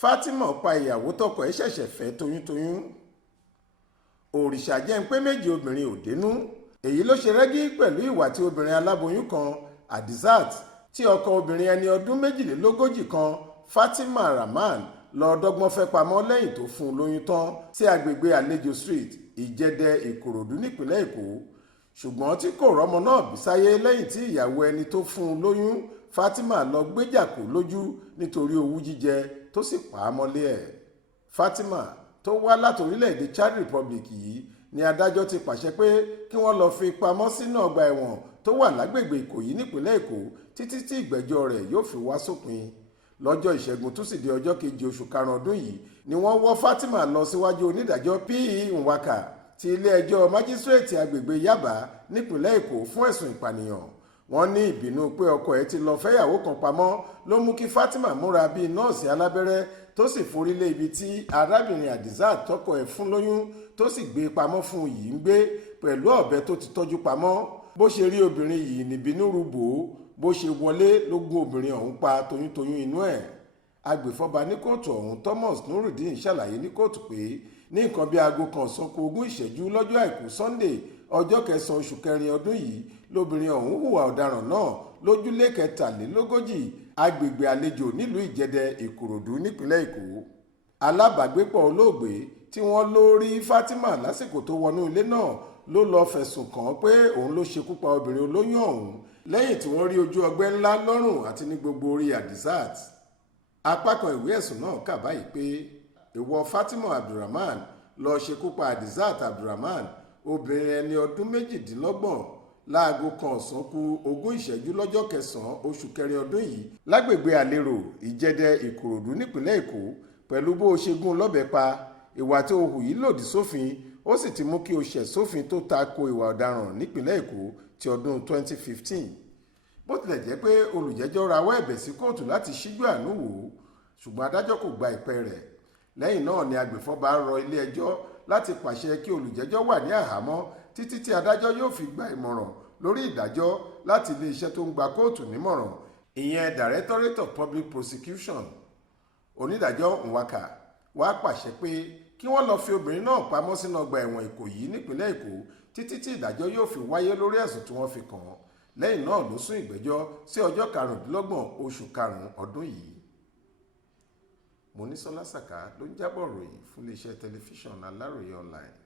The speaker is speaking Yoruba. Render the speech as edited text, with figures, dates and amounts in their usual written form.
Fatimọ pa ìyàwó tọkọ ẹ̀ ṣẹ̀ṣẹ̀ fẹ́ toyún-toyún. Òrìṣà jẹ́ ń pé méjì obìnrin ò dénú. Èyí ló ṣe rẹ́gí pẹ̀lú ìwà tí obìnrin aláboyún kan Adizat tí ọkọ obìnrin ẹni ọdún 42 kan Fatima Rahman lọ dọ́gbọ́n fẹ́ pamọ́ lẹ́yìn tó fún un lóyún tán sí agbègbè Àlejò Street, Ìjẹ̀dẹ̀, Ìkòròdú nípínlẹ̀ Èkó. Ṣùgbọ́n tí kò rọ́mọ náà bí sáyé lẹ́yìn tí ìyàwó ẹni tó fún un lóyún Fatima lọ gbéjà kò lójú nítorí owú jíjẹ tó sì pa á mọ́lé ẹ̀. Fatima tó wá láti orílẹ̀-èdè Chad Republic yìí ni adájọ́ ti pàṣẹ pé kí wọ́n lọ fi pamọ́ sínú ọgbà ẹ̀wọ̀n tó wà lágbègbè Ìkòyí nípínlẹ̀ Èkó títí tí ìgbẹ́jọ́ rẹ̀ yóò fi wá sópin. Lọ́jọ́ Ìṣẹ́gun túsìdẹ̀ẹ́ ọjọ́ 7 oṣù karùn-ún ọdún yìí ni wọ́n wọ́ Fatima lọ síwájú onídàájọ́ P.E. Nwaka ti ilé-ẹjọ́ májísírèètì agbègbè Yaba nípínlẹ̀ Èkó fún ẹ̀sùn ìpànìyàn. Wọ́n ní ìbínú pé ọkọ ẹ̀ ti lọ fẹ́yàwó kan pamọ́ ló mú kí Fatima múra bíi nọ́ọ̀sì alábẹ́rẹ́ tó sì forí lé ibi tí arábìnrin Adizat tọkọ ẹ̀ fún lóyún tó sì gbé pamọ́ fún yìí ń gbé pẹ̀lú ọ̀bẹ tó ti tọ́jú pamọ́. Bó ṣe rí obìnrin yìí níbínú rúbò bó ṣe wọlé ló gún obìnrin ọ̀hún pa toyún-toyún inú ẹ̀. Agbèfọ́ba ní kóòtù ọ̀hún Thomas Nurudeen ṣàlàyé ní kóòtù pé ní nǹkan bíi aago kan ọ̀sán-kù 20 ìṣẹ́jú lọ́jọ́ àìkú Sunday ọjọ́ 9 oṣù kẹrin ọdún yìí lóbìnrin ọ̀hún hùwà ọ̀daràn náà lójúlé 43 agbègbè Àlejò nílùú Ìjẹ̀dẹ̀, Ìkòròdú nípínlẹ̀ Èkó. Alábàágbépọ̀ olóògbé tí wọ́n lọ rí Fatima lásìkò tó wọnú ilé náà ló lọ fẹ̀sùn kàn án pé òun ló ṣekú pa obìnrin olóyún ọ̀hún lẹ́yìn tí wọ́n rí ojú ọgbẹ́ ńlá lọ́rùn àti ní gbogbo orí Adizat. Apá kan ìwé ẹ̀sùn náà kà báyìí pé ìwọ Fatimọ Abdulrahman lọ ṣekú pa Adizat Abdulrahman obìnrin ẹni ọdún 28 láago kan ọ̀sán kù 20 ìṣẹ́jú lọ́jọ́ 9 oṣù kẹrin ọdún yìí lágbègbè Àlérò, Ìjẹ̀dẹ̀, Ìkòròdú nípínlẹ̀ Èkó pẹ̀lú bó o ṣe gún lọ́bẹ pa. Ìwà tó hù yìí lòdì sófin ó sì ti mú kí o ṣẹ̀ sófin tó tako ìwà ọ̀daràn nípínlẹ̀ Èkó ti ọdún 2015. Bó tilẹ̀ jẹ́ pé olùjẹ́jọ́ rawọ́ ẹ̀bẹ̀ sí kóòtù láti ṣíjú àánú wò ó ṣùgbọ́n adájọ́ kò gba ìpẹ́ rẹ̀. Lẹ́yìn náà ni agbèfọ́ba rọ ilé ẹjọ́ láti pàṣẹ kí olùjẹ́jọ́ wà ní àhámọ́ títí tí adájọ́ yóò fi gba ìmọ̀ràn lórí ìdájọ́ láti ilé-iṣẹ́ tó ń gba kóòtù nímọ̀ràn, ìyẹn Directorate of Public Prosecution. Onídàájọ́ Nwaka wá pàṣẹ pé kí wọ́n lọ fi obìnrin náà pamọ́ sínú ọgbà ẹ̀wọ̀n Ìkòyí nípínlẹ̀ Èkó títí tí ìdájọ́ yóò fi wáyé lórí ẹ̀sùn tí wọ́n fi kàn án. Lẹ́yìn náà ló sún ìgbẹ́jọ́ sí ọjọ́ 25 oṣù karùn-ún ọdún yìí. Monísọ́lá Sàká ló ń jábọ̀ ròyìn fún iléeṣẹ́ tẹlifíṣàn Aláròyé online.